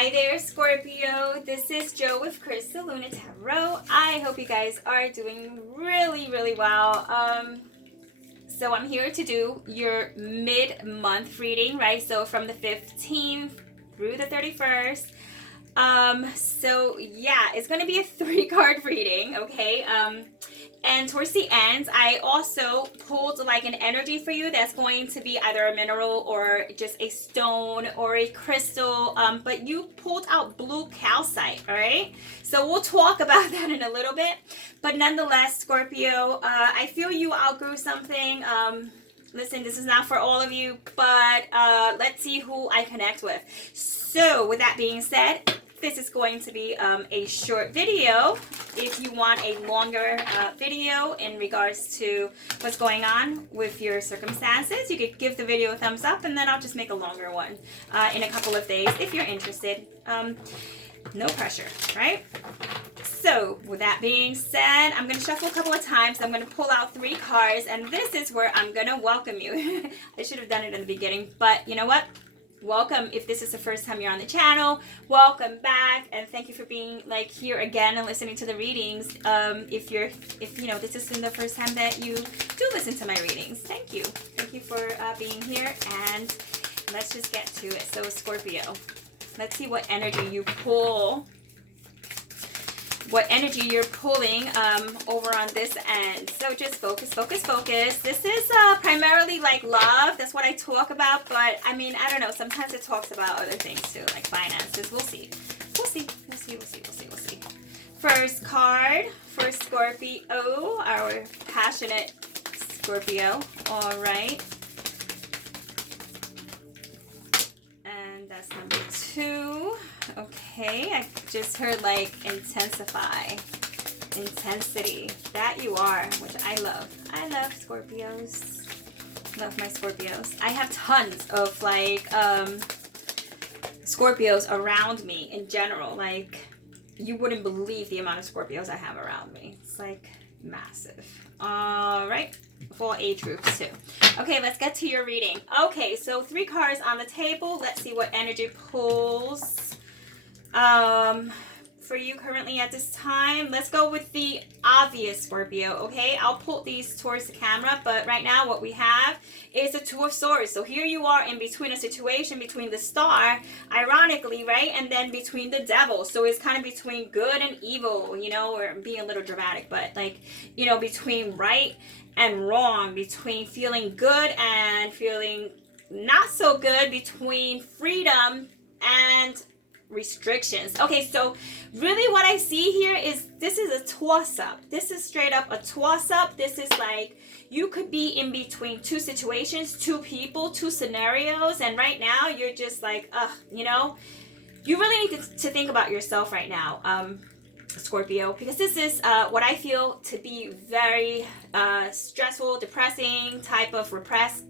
Hi there, Scorpio. This is Jo with Crystal Luna Tarot. I hope you guys are doing really well. So I'm here to do your mid-month reading, right? So from the 15th through the 31st. So yeah, it's going to be a 3-card reading, okay? And towards the end, I also pulled like an energy for you that's going to be either a mineral or just a stone or a crystal. But you pulled out blue calcite, all right? So we'll talk about that in a little bit. But nonetheless, Scorpio, I feel you outgrew something. Listen, this is not for all of you, but let's see who I connect with. So with that being said, this is going to be a short video. If you want a longer video in regards to what's going on with your circumstances, you could give the video a thumbs up, and then I'll just make a longer one in a couple of days if you're interested. No pressure, right? So with that being said, I'm going to shuffle a couple of times. I'm going to pull out 3 cards, and this is where I'm going to welcome you. I should have done it in the beginning, but you know what? Welcome. If this is the first time you're on the channel, welcome back, and thank you for being like here again and listening to the readings. If you know this isn't the first time that you do listen to my readings, thank you for being here, and let's just get to it. So Scorpio, let's see what energy you pull. What energy you're pulling over on this end. So just focus. This is primarily like love. That's what I talk about. But I mean, I don't know. Sometimes it talks about other things too, like finances. We'll see. First card for Scorpio, our passionate Scorpio. All right. And that's number 2. Okay, I just heard like intensify, intensity. That you are, which I love. I love Scorpios. Love my Scorpios. I have tons of like Scorpios around me in general. Like you wouldn't believe the amount of Scorpios I have around me. It's like massive. All right. For age groups too. Okay, let's get to your reading. Okay, so 3 cards on the table. Let's see what energy pulls for you currently at this time. Let's go with the obvious Scorpio, okay? I'll pull these towards the camera, but right now what we have is the 2 of Swords. So here you are in between a situation between the Star, ironically, right? And then between the Devil. So it's kind of between good and evil, you know, or being a little dramatic, but like, you know, between right and wrong, between feeling good and feeling not so good, between freedom and restrictions. Okay, so really what I see here is this is a toss-up. This is straight up a toss-up. This is like you could be in between 2 situations, 2 people, 2 scenarios, and right now you're just like, you know, you really need to think about yourself right now, Scorpio, because this is what I feel to be very stressful, depressing type of repressed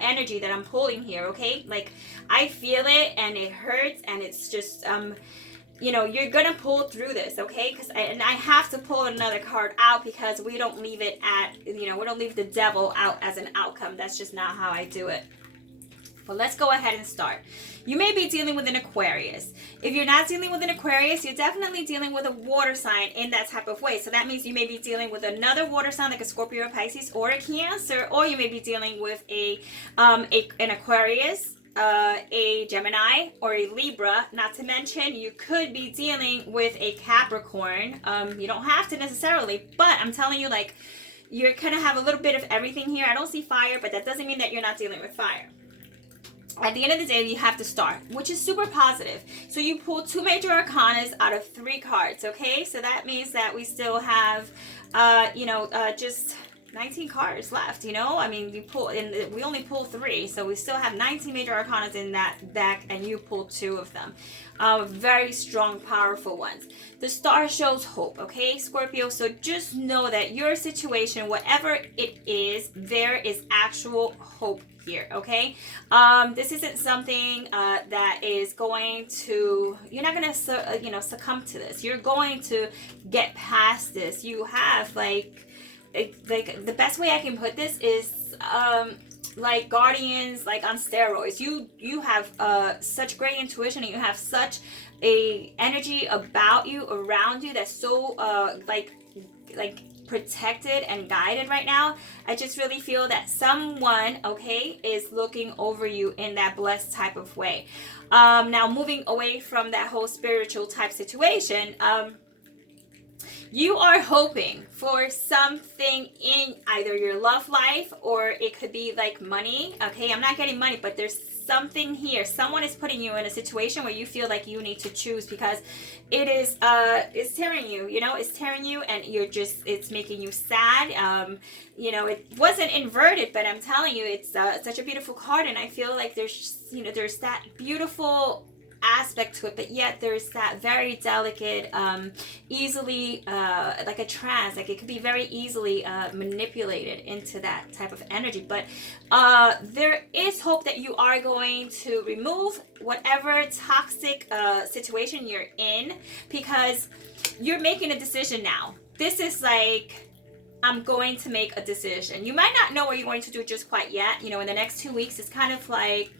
energy that I'm pulling here, okay? Like I feel it and it hurts, and it's just you know, you're gonna pull through this, okay? Because I have to pull another card out because we don't leave it at, you know, we don't leave the Devil out as an outcome. That's just not how I do it. But let's go ahead and start. You may be dealing with an Aquarius. If you're not dealing with an Aquarius, you're definitely dealing with a water sign in that type of way. So that means you may be dealing with another water sign like a Scorpio or Pisces or a Cancer, or you may be dealing with an Aquarius, a Gemini, or a Libra. Not to mention, you could be dealing with a Capricorn. You don't have to necessarily, but I'm telling you, like, you're gonna have a little bit of everything here. I don't see fire, but that doesn't mean that you're not dealing with fire. At the end of the day, you have to start, which is super positive. So you pulled 2 major arcanas out of 3 cards, okay? So that means that we still have, you know, just 19 cards left, you know? I mean, we only pulled 3, so we still have 19 major arcanas in that deck, and you pulled 2 of them. Very strong, powerful ones. The Star shows hope, okay, Scorpio? So just know that your situation, whatever it is, there is actual hope here, okay? This isn't something that is going to, you're not going to, you know, succumb to this. You're going to get past this. You have, like the best way I can put this is, like guardians, like on steroids. You have such great intuition, and you have such a energy about you, around you, that's so like protected and guided right now. I just really feel that someone, okay, is looking over you in that blessed type of way. Now moving away from that whole spiritual type situation, you are hoping for something in either your love life, or it could be like money. Okay, I'm not getting money, but there's something here. Someone is putting you in a situation where you feel like you need to choose, because it is it's tearing you, you know, it's tearing you, and it's making you sad. You know, it wasn't inverted, but I'm telling you, it's such a beautiful card, and I feel like there's, you know, there's that beautiful aspect to it, but yet there's that very delicate, easily like a trance, like it could be very easily manipulated into that type of energy. But there is hope that you are going to remove whatever toxic situation you're in, because you're making a decision now. This is like, I'm going to make a decision. You might not know what you're going to do just quite yet. You know, in the next 2 weeks, it's kind of like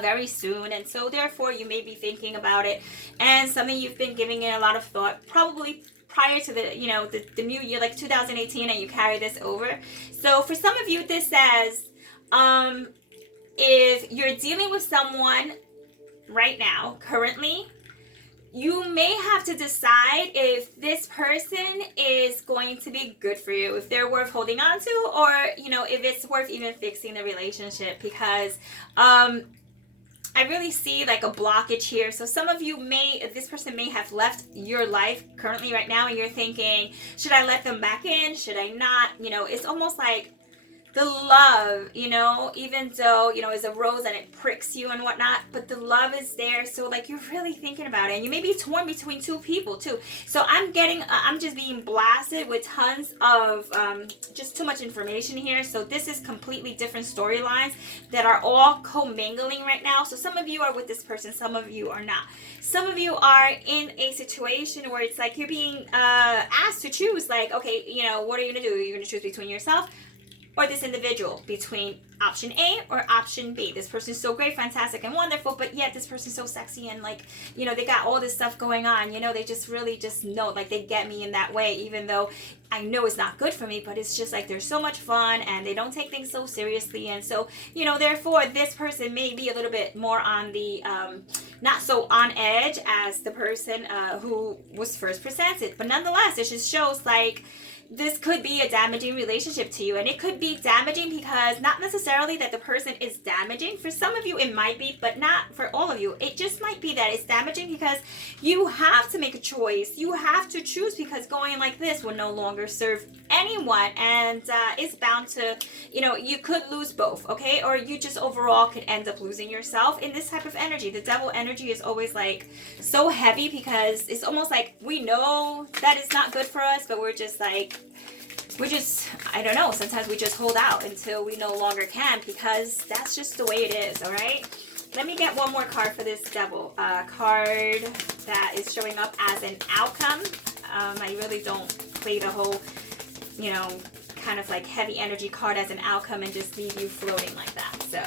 very soon, and so therefore you may be thinking about it, and something you've been giving it a lot of thought, probably prior to the, you know, the new year, like 2018, and you carry this over. So for some of you, this says, if you're dealing with someone right now, currently, you may have to decide if this person is going to be good for you, if they're worth holding on to, or, you know, if it's worth even fixing the relationship, because I really see like a blockage here. So some of you this person may have left your life currently right now, and you're thinking, should I let them back in? Should I not? You know, it's almost like the love, you know, even though, you know, it's a rose and it pricks you and whatnot, but the love is there. So like, you're really thinking about it, and you may be torn between two people too. So I'm just being blasted with tons of just too much information here. So this is completely different storylines that are all commingling right now. So some of you are with this person, some of you are not. Some of you are in a situation where it's like you're being asked to choose, like, okay, you know, what are you gonna do? You're gonna choose between yourself or this individual, between option A or option B. This person's so great, fantastic, and wonderful, but yet this person's so sexy, and like, you know, they got all this stuff going on, you know, they just really just know, like, they get me in that way, even though I know it's not good for me, but it's just like, they're so much fun, and they don't take things so seriously, and so, you know, therefore, this person may be a little bit more on the, not so on edge as the person who was first presented, but nonetheless, it just shows, like, this could be a damaging relationship to you, and it could be damaging because not necessarily that the person is damaging. For some of you it might be, but not for all of you. It just might be that it's damaging because you have to make a choice. You have to choose, because going like this will no longer serve anyone, and it's bound to, you know, you could lose both, okay? Or you just overall could end up losing yourself in this type of energy. The devil energy is always like so heavy, because it's almost like we know that it's not good for us, but we're just like, I don't know, sometimes we just hold out until we no longer can, because that's just the way it is, all right? Let me get one more card for this devil. Card that is showing up as an outcome. I really don't play the whole, you know, kind of like heavy energy card as an outcome and just leave you floating like that. So,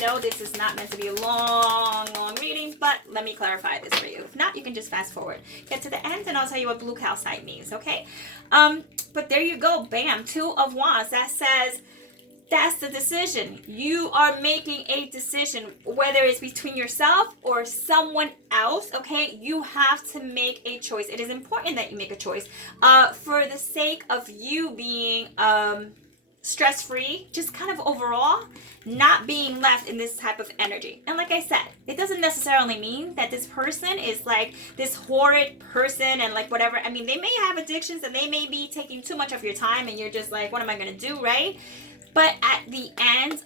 no, this is not meant to be a long reading, but let me clarify this for you. If not, you can just fast forward. Get to the end, and I'll tell you what blue calcite means, okay? But there you go, bam, 2 of Wands. That says that's the decision. You are making a decision, whether it's between yourself or someone else, okay? You have to make a choice. It is important that you make a choice for the sake of you being stress-free, just kind of overall, not being left in this type of energy. And like I said, it doesn't necessarily mean that this person is like this horrid person and like whatever. I mean, they may have addictions and they may be taking too much of your time, and you're just like, what am I going to do, right? But at the end,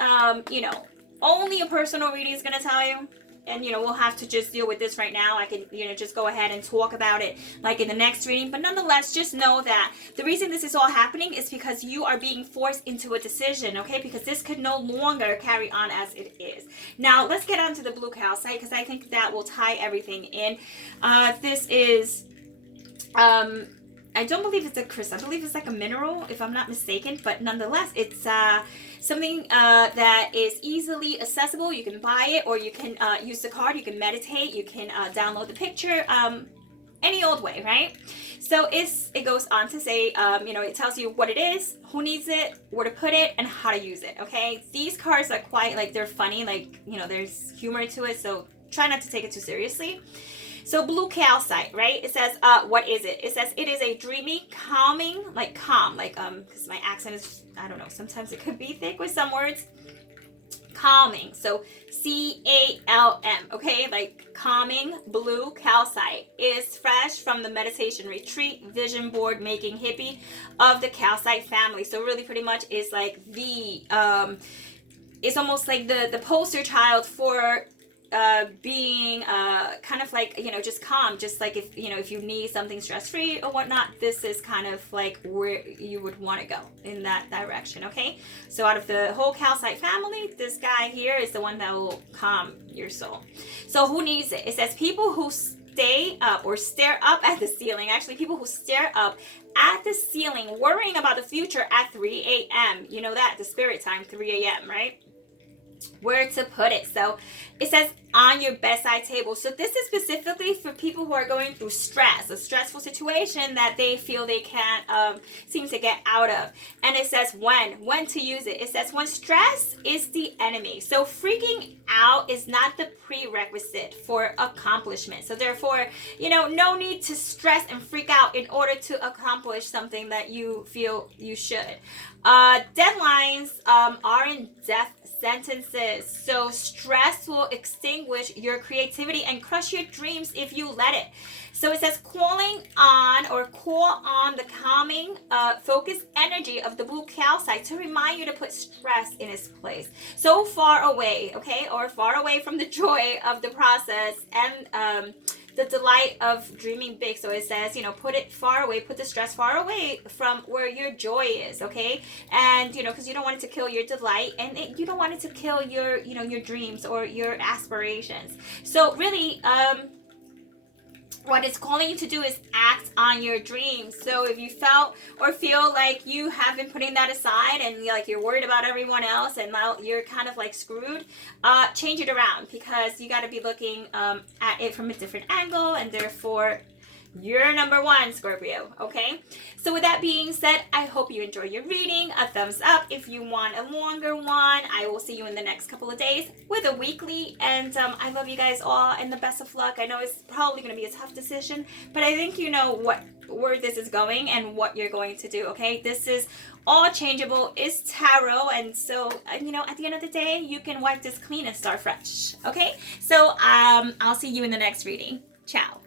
you know, only a personal reading is going to tell you. And, you know, we'll have to just deal with this right now. I can, you know, just go ahead and talk about it like in the next reading. But nonetheless, just know that the reason this is all happening is because you are being forced into a decision, okay? Because this could no longer carry on as it is. Now, let's get on to the blue calcite, because I think that will tie everything in. This is, I don't believe it's a crystal. I believe it's like a mineral, if I'm not mistaken. But nonetheless, it's something that is easily accessible. You can buy it, or you can use the card. You can meditate. You can download the picture. Any old way, right? So it goes on to say, it tells you what it is, who needs it, where to put it, and how to use it. Okay, these cards are quite like, they're funny, like, there's humor to it, so try not to take it too seriously. So blue calcite, right? It says, what is it? It says it is a dreamy, calming, like calm, like because my accent is, I don't know, sometimes it could be thick with some words. Calming, so C-A-L-M, okay, like calming blue calcite, is fresh from the meditation retreat vision board making hippie of the calcite family. So really pretty much is like it's almost like the poster child for being kind of like, just calm, just like if you need something stress-free or whatnot, this is kind of like where you would want to go in that direction. Okay, so out of the whole calcite family, this guy here is the one that will calm your soul. So who needs it? It says people who stay up or stare up at the ceiling, actually people who stare up at the ceiling worrying about the future at 3 a.m. You know that, the spirit time, 3 a.m., right? Where to put it. So it says on your bedside table. So this is specifically for people who are going through stress, a stressful situation that they feel they can't seem to get out of. And it says when to use it. It says when stress is the enemy. So freaking out is not the prerequisite for accomplishment. So therefore, no need to stress and freak out in order to accomplish something that you feel you should. Deadlines are in death sentences. So stress will extinguish your creativity and crush your dreams if you let it. So it says call on the calming, focused energy of the blue calcite to remind you to put stress in its place. So far away, okay, or far away from the joy of the process and the delight of dreaming big. So it says, put it far away, put the stress far away from where your joy is, okay? And, because you don't want it to kill your delight, and you don't want it to kill your, your dreams or your aspirations. So really, what it's calling you to do is act on your dreams. So if you felt or feel like you have been putting that aside and you're worried about everyone else and now you're kind of like screwed, change it around, because you got to be looking at it from a different angle, and therefore you're number one, Scorpio, okay? So with that being said, I hope you enjoy your reading. A thumbs up if you want a longer one. I will see you in the next couple of days with a weekly, and I love you guys all, and the best of luck. I know it's probably going to be a tough decision, but I think you know where this is going and what you're going to do, okay? This is all changeable. It's tarot, and so at the end of the day, you can wipe this clean and start fresh, okay? So I'll see you in the next reading. Ciao.